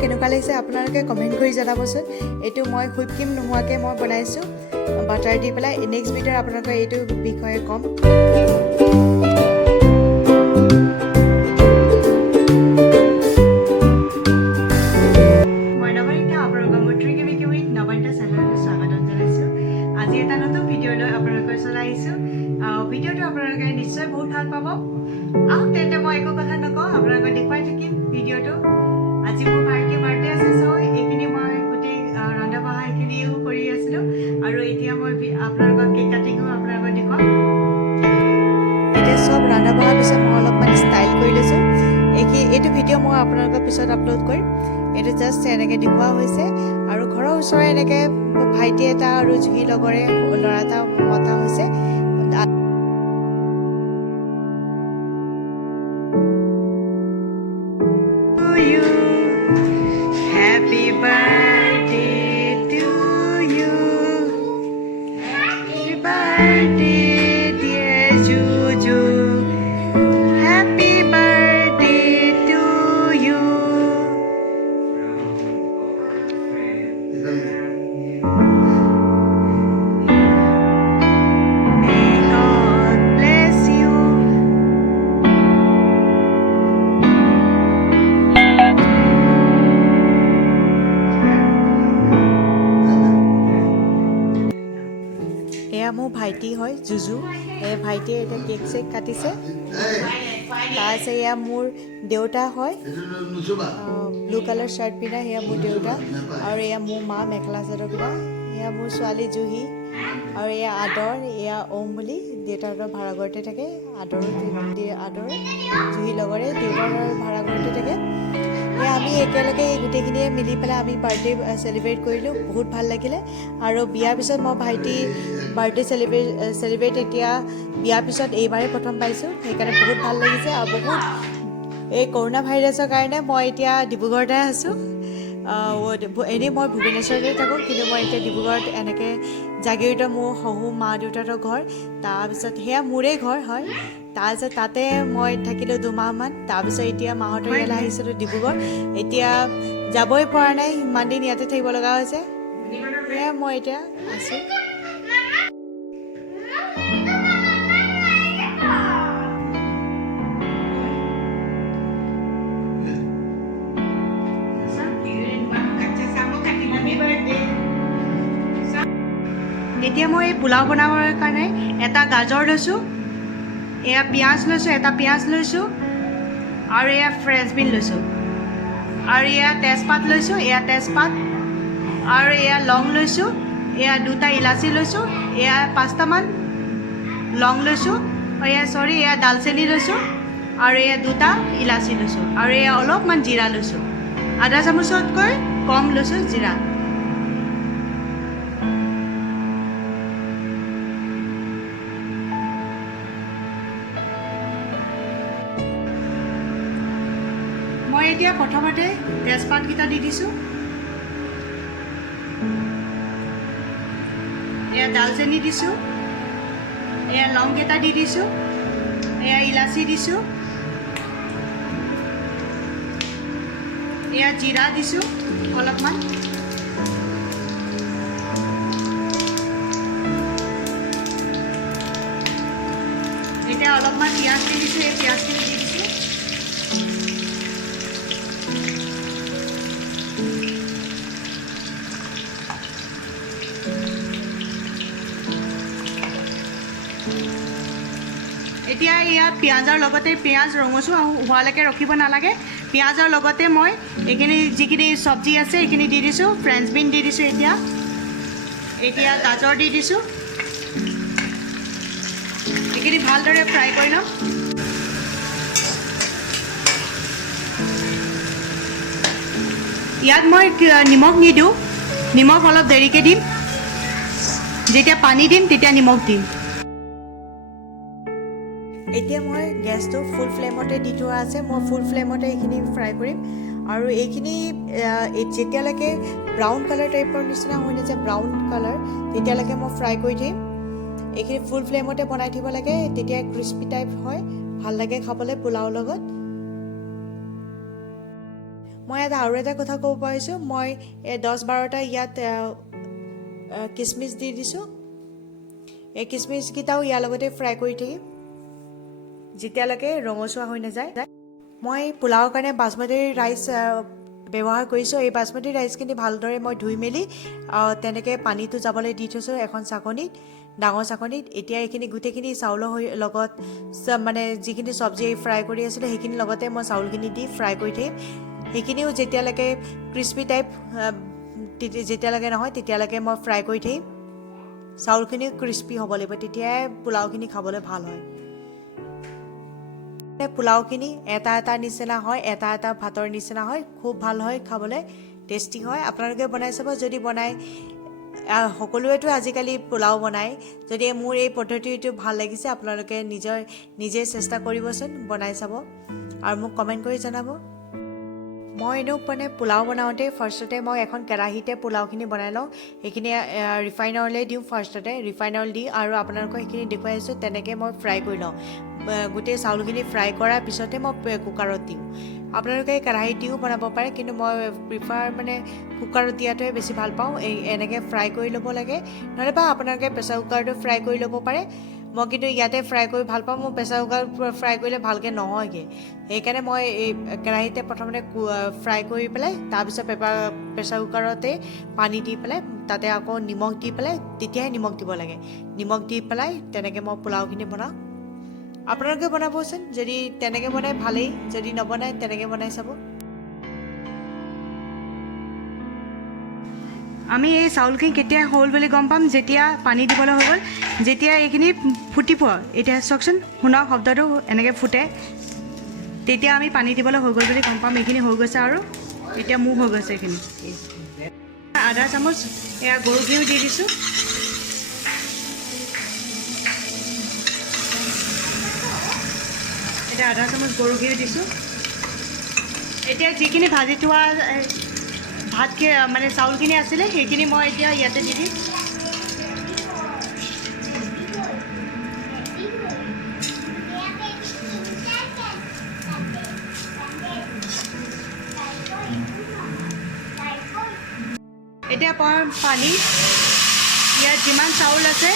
কেনেকুৱা লাগিছে আপোনালোকে কমেণ্ট কৰি জনাবচোন। এইটো মই হুইপ ক্ৰীম নোহোৱাকৈ মই বনাইছোঁ বাটাৰ দি পেলাই। নেক্সট ভিডিঅ'ত আপোনালোকে এইটো বিষয়ে ক'ম। মই নৱনীতা, আপোনালোকৰ মুঠি কেমি নৱনীতা চেনেললৈ স্বাগতম জনাইছোঁ। আজি এটা নতুন ভিডিঅ' লৈ আপোনালোকৰ ওচৰত আহিছোঁ। ভিডিঅ'টো আপোনালোকে নিশ্চয় বহুত ভাল পাব। আহক তেন্তে মই একো কথা নকওঁ, আপোনালোকক দেখুৱাই থাকিম ভিডিঅ'টো। আজি মোৰ ভাইটিৰ বাৰ্থডে আছে, চ' এইখিনি মই গোটেই ৰন্ধা বঢ়া এইখিনিও কৰি আছিলোঁ। আৰু এতিয়া মই আপোনালোকক কেক কাটিঙো আপোনালোকক দেখুৱাম। এতিয়া চব ৰন্ধা বঢ়াৰ পিছত মই অলপমান ষ্টাইল কৰি লৈছোঁ। এইটো ভিডিঅ' মই আপোনালোকৰ পিছত আপলোড কৰিম। এইটো জাষ্ট এনেকৈ দেখুওৱা হৈছে। আৰু ঘৰৰ ওচৰৰে এনেকৈ ভাইটি এটা আৰু জুহি লগৰে ল'ৰা এটা মতা হৈছে। Happy birthday to you. Happy birthday, dear Juju. Happy birthday to you. May God bless you. এয়া মোৰ ভাইটি হয় জুজু। এই ভাইটিয়ে এতিয়া কেক চেক কাটিছে। তাৰপিছত এয়া মোৰ দেউতা হয়, ব্লু কালাৰ চাৰ্ট পিন্ধা, সেয়া মোৰ দেউতা। আৰু এয়া মোৰ মা মেখেলা চাদৰ পিন্ধা। এয়া মোৰ ছোৱালী জুহি। আৰু এয়া আদৰ, এয়া ওম বুলি দেউতাহঁতৰ ভাড়াঘৰতে থাকে। আদৰ জুহিৰ লগৰে দেউতাৰ ভাড়াঘৰতে থাকে। এয়া আমি একেলগে গোটেইখিনিয়ে মিলি পেলাই আমি বাৰ্থডে চেলিব্ৰেট কৰিলোঁ। বহুত ভাল লাগিলে। আৰু বিয়াৰ পিছত মই ভাইটি বাৰ্থডে চেলিব্ৰেট এতিয়া বিয়াৰ পিছত এইবাৰেই প্ৰথম পাইছোঁ। সেইকাৰণে বহুত ভাল লাগিছে। আৰু বহুত এই কৰোণা ভাইৰাছৰ কাৰণে মই এতিয়া ডিব্ৰুগড়তে আছোঁ। এনেই মই ভুৱনেশ্বৰতে থাকোঁ, কিন্তু মই এতিয়া ডিব্ৰুগড়ত এনেকৈ জাগিৰোডত মোৰ শহু মা দেউতাহঁতৰ ঘৰ। তাৰপিছত সেয়া মোৰেই ঘৰ হয়। তাৰপিছত তাতে মই থাকিলোঁ 2 মাহমান। তাৰপিছত এতিয়া মাহঁতৰ ইয়ালৈ আহিছিলোঁ ডিব্ৰুগড়। এতিয়া যাবই পৰা নাই, ইমান দিন ইয়াতে থাকিব লগা হৈছে। সেয়া মই এতিয়া আছোঁ। এতিয়া মই পোলাও বনাবৰ কাৰণে এটা গাজৰ লৈছোঁ, এয়া পিঁয়াজ লৈছোঁ, এটা পিঁয়াজ লৈছোঁ, আৰু এয়া ফ্ৰেঞ্চবিন লৈছোঁ, আৰু এয়া তেজপাত লৈছোঁ, এয়া তেজপাত, আৰু এয়া লং লৈছোঁ, এয়া 2টা ইলাচি লৈছোঁ, এয়া 5টামান লং লৈছোঁ, এয়া ডালচেনি লৈছোঁ, আৰু এয়া 2টা ইলাচি লৈছোঁ, আৰু এয়া অলপমান জিৰা লৈছোঁ। আধা চামুচতকৈ কম লৈছোঁ জিৰা। মই এতিয়া প্ৰথমতে তেজপাতকেইটা দি দিছোঁ, এয়া ডালচেনি দিছোঁ, এয়া লংকেইটা দি দিছোঁ, এয়া ইলাচি দিছোঁ, এয়া জিৰা দিছোঁ অলপমান, এতিয়া অলপমান পিঁয়াজ দি দিছোঁ, এই পিঁয়াজখিনি দি দিছোঁ। এতিয়া ইয়াত পিঁয়াজৰ লগতে পিঁয়াজ ৰঙচুৱা হোৱালৈকে ৰখিব নালাগে। পিঁয়াজৰ লগতে মই এইখিনি যিখিনি চব্জি আছে এইখিনি দি দিছোঁ। ফ্ৰেঞ্চবিন দি দিছোঁ, এতিয়া গাজৰ দি দিছোঁ। এইখিনি ভালদৰে ফ্ৰাই কৰি লওঁ। ইয়াত মই নিমখ নিদিওঁ, নিমখ অলপ দেৰিকৈ দিম। যেতিয়া পানী দিম তেতিয়া নিমখ দিম। এতিয়া মই গেছটো ফুল ফ্লেমতে দি থোৱা আছে। মই ফুল ফ্লেমতে এইখিনি ফ্ৰাই কৰিম। আৰু এইখিনি যেতিয়ালৈকে ব্ৰাউন কালাৰ টাইপৰ নিচিনা হৈ নাযায়, ব্ৰাউন কালাৰ, তেতিয়ালৈকে মই ফ্ৰাই কৰি থাকিম। এইখিনি ফুল ফ্লেমতে বনাই থাকিব লাগে, তেতিয়া ক্ৰিস্পি টাইপ হয়, ভাল লাগে খাবলৈ পোলাওৰ লগত। মই আৰু এটা কথা ক'ব পাৰিছোঁ, মই 10-12টা ইয়াত কিচমিচ দি দিছোঁ। এই কিচমিচকেইটাও ইয়াৰ লগতে ফ্ৰাই কৰি থাকিম যেতিয়ালৈকে ৰঙচুৱা হৈ নাযায়। মই পোলাওৰ কাৰণে বাচমতি ৰাইচ ব্যৱহাৰ কৰিছোঁ। এই বাচমতি ৰাইচখিনি ভালদৰে মই ধুই মেলি তেনেকৈ পানীটো যাবলৈ দি থৈছোঁ এখন চাকনিত, ডাঙৰ চাকনিত। এতিয়া এইখিনি গোটেইখিনি চাউলৰ লগত মানে যিখিনি চব্জি ফ্ৰাই কৰি আছিলোঁ সেইখিনিৰ লগতে মই চাউলখিনি দি ফ্ৰাই কৰি থাকিম। সেইখিনিও যেতিয়ালৈকে ক্ৰিস্পি টাইপ যেতিয়ালৈকে নহয় তেতিয়ালৈকে মই ফ্ৰাই কৰি থাকিম। চাউলখিনিও ক্ৰিস্পি হ'ব লাগিব, তেতিয়াই পোলাওখিনি খাবলৈ ভাল হয়। পোলাওখিনি এটা নিচিনা হয়, এটা ভাতৰ নিচিনা হয়, খুব ভাল হয়, খাবলৈ টেষ্টি হয়। আপোনালোকে বনাই চাব। যদি বনাই সকলোৱেতো আজিকালি পোলাও বনায়। যদি মোৰ এই পদ্ধতিটো ভাল লাগিছে আপোনালোকে নিজে চেষ্টা কৰিবচোন, বনাই চাব আৰু মোক কমেণ্ট কৰি জনাব। মই এনেও মানে পোলাও বনাওঁতে ফাৰ্ষ্টতে মই এখন কেৰাহীতে পোলাওখিনি বনাই লওঁ। সেইখিনি ৰিফাইন অইলে দিওঁ ফাৰ্ষ্টতে, ৰিফাইন অইল দি আৰু আপোনালোকক সেইখিনি দেখুৱাই আছোঁ তেনেকৈ মই ফ্ৰাই কৰি লওঁ। গোটেই চাউলখিনি ফ্ৰাই কৰাৰ পিছতে মই কুকাৰত দিওঁ। আপোনালোকে কেৰাহীত দিও বনাব পাৰে, কিন্তু মই প্ৰিফাৰ মানে কুকাৰত দিয়াটোৱে বেছি ভাল পাওঁ। এনেকৈ ফ্ৰাই কৰি ল'ব লাগে, নহ'লে বা আপোনালোকে প্ৰেছাৰ কুকাৰটো ফ্ৰাই কৰি ল'ব পাৰে। মই কিন্তু ইয়াতে ফ্ৰাই কৰি ভাল পাওঁ। মোৰ প্ৰেছাৰ কুকাৰত ফ্ৰাই কৰিলে ভালকৈ নহয়গৈ, সেইকাৰণে মই এই কেৰাহীতে প্ৰথমতে ফ্ৰাই কৰি পেলাই তাৰপিছত প্ৰেছাৰ কুকাৰতে পানী দি পেলাই তাতে আকৌ নিমখ দি পেলাই, তেতিয়াহে নিমখ দিব লাগে। নিমখ দি পেলাই তেনেকৈ মই পোলাওখিনি বনাওঁ। আপোনালোকে বনাবচোন, যদি তেনেকৈ বনাই ভালেই, যদি নবনায় তেনেকৈ বনাই চাব। আমি এই চাউলখিনি কেতিয়া হ'ল বুলি গম পাম, যেতিয়া পানী দিবলৈ হৈ গ'ল, যেতিয়া এইখিনি ফুটিব। এতিয়া চাওকচোন, শুনক শব্দটো এনেকৈ ফুটে, তেতিয়া আমি পানী দিবলৈ হৈ গ'ল বুলি গম পাম। এইখিনি হৈ গৈছে আৰু এতিয়া মোৰ হৈ গৈছে এইখিনি। আধা চামুচ এয়া গৰু ঘিউ দি দিছোঁ। এতিয়া আধা চামুচ গৰু ঘিউ দিছোঁ। এতিয়া যিখিনি ভাজি থোৱা মানে চাউলখিনি আছিলে সেইখিনি মই এতিয়া ইয়াতে দি দিম। এতিয়া পানী, ইয়াত যিমান চাউল আছে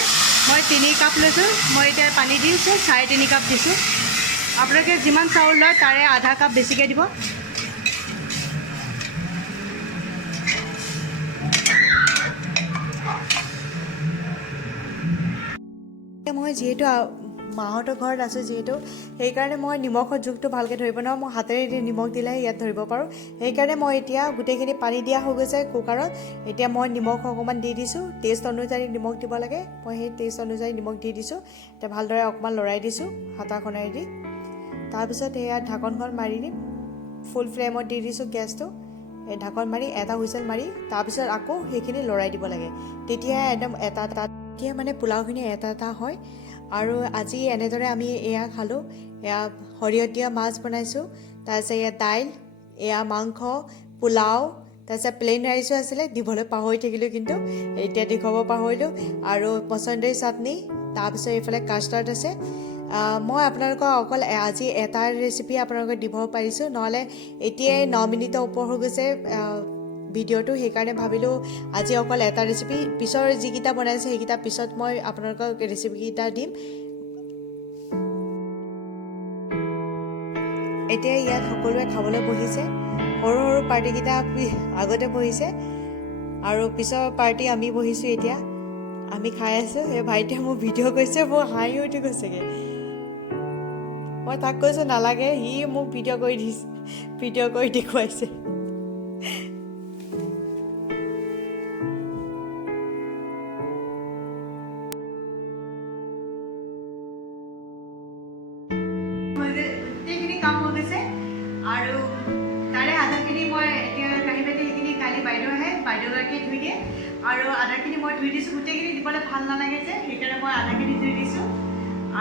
মই 3 কাপ লৈছোঁ। মই এতিয়া পানী দিছোঁ 3.5 কাপ দিছোঁ। আপোনালোকে যিমান চাউল লয় তাৰে আধা কাপ বেছিকৈ দিব। মই যিহেতু মাহঁতৰ ঘৰত আছোঁ সেইকাৰণে মই নিমখৰ জোখটো ভালকৈ ধৰিব নোৱাৰোঁ। মই হাতেৰে নিমখ দিলেহে ইয়াত ধৰিব পাৰোঁ। সেইকাৰণে মই এতিয়া গোটেইখিনি পানী দিয়া হৈ গৈছে কুকাৰত। এতিয়া মই নিমখ অকণমান দি দিছোঁ, টেষ্ট অনুযায়ী নিমখ দিব লাগে। মই সেই টেষ্ট অনুযায়ী নিমখ দি দিছোঁ। এতিয়া ভালদৰে অকণমান লৰাই দিছোঁ হাতাখনেৰে দি। তাৰপিছত এয়া ঢাকনখন মাৰি দিম। ফুল ফ্লেমত দি দিছোঁ গেছটো। এই ঢাকন মাৰি এটা হুইচেল মাৰি তাৰপিছত আকৌ সেইখিনি লৰাই দিব লাগে, তেতিয়াহে একদম এটা মানে পোলাওখিনি এটা হয়। আৰু আজি এনেদৰে আমি এয়া খালোঁ। এয়া সৰিয়হ দিয়া মাছ বনাইছোঁ, তাৰপিছত এয়া দাইল, এয়া মাংস, পোলাও, তাৰপিছত প্লেইন ৰাইচো আছিলে, দিবলৈ পাহৰি থাকিলোঁ, কিন্তু এতিয়া দেখুৱাব পাহৰিলোঁ। আৰু মচন্দৰী চাটনি, তাৰপিছত এইফালে কাষ্টাৰ্ড আছে। মই আপোনালোকক অকল আজি এটা ৰেচিপি আপোনালোকক দিব পাৰিছোঁ, নহ'লে এতিয়াই 9 মিনিটৰ ওপৰ হৈ গৈছে ভিডিঅ'টো। সেইকাৰণে ভাবিলোঁ আজি অকল এটা ৰেচিপি, পিছৰ যিকেইটা বনাইছে সেইকেইটা পিছত মই আপোনালোকক ৰেচিপিকেইটা দিম। এতিয়া ইয়াত সকলোৱে খাবলৈ বহিছে। সৰু পাৰ্টিকেইটা আগতে বহিছে আৰু পিছৰ পাৰ্টি আমি বহিছোঁ। এতিয়া আমি খাই আছোঁ। সেই ভাইটিয়ে মোক ভিডিঅ' কৰিছে, মোৰ হাঁহি উঠি গৈছেগৈ। মই তাক কৈছোঁ নালাগে, সি মোক ভিডিঅ' কৰি দেখুৱাইছে। গোটেইখিনি কাম হৈ গৈছে আৰু তাৰে আধাখিনি মই এতিয়া কাঢ়ি পাতি সেইখিনি কালি বাইদেউগৰাকীয়ে ধুই দিয়ে আৰু আধাখিনি মই ধুই দিছোঁ। গোটেইখিনি দিবলৈ ভাল নালাগে যে, সেইকাৰণে মই আধাখিনি ধুই দিছোঁ।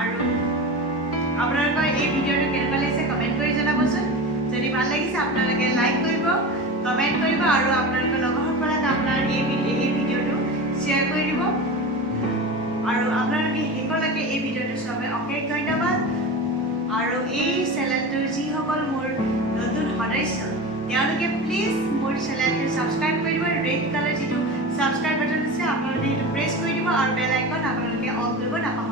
আৰু আপোনালোকৰ এই ভিডিঅ'টো কেনেকুৱা লাগিছে কমেণ্ট কৰি জনাবচোন। যদি ভাল লাগিছে আপোনালোকে লাইক কৰিব, কমেণ্ট কৰিব আৰু আপোনালোকৰ লগৰসকলক আপোনাৰ এই ভিডিঅ'টো শ্বেয়াৰ কৰি দিব। আৰু আপোনালোকে শেষলৈকে এই ভিডিঅ'টো চোৱাৰ অশেষ ধন্যবাদ। আৰু এই চেনেলটোৰ যিসকল মোৰ নতুন সদস্য তেওঁলোকে প্লিজ মোৰ চেনেলটো ছাবস্ক্ৰাইব কৰি দিব ৰেড কালাৰ যিটো ছাবস্ক্ৰাইব বাটন আছে আপোনালোকে সেইটো প্ৰেছ কৰি দিব আৰু বেল আইকন আপোনালোকে অন কৰিব নাপাহৰিব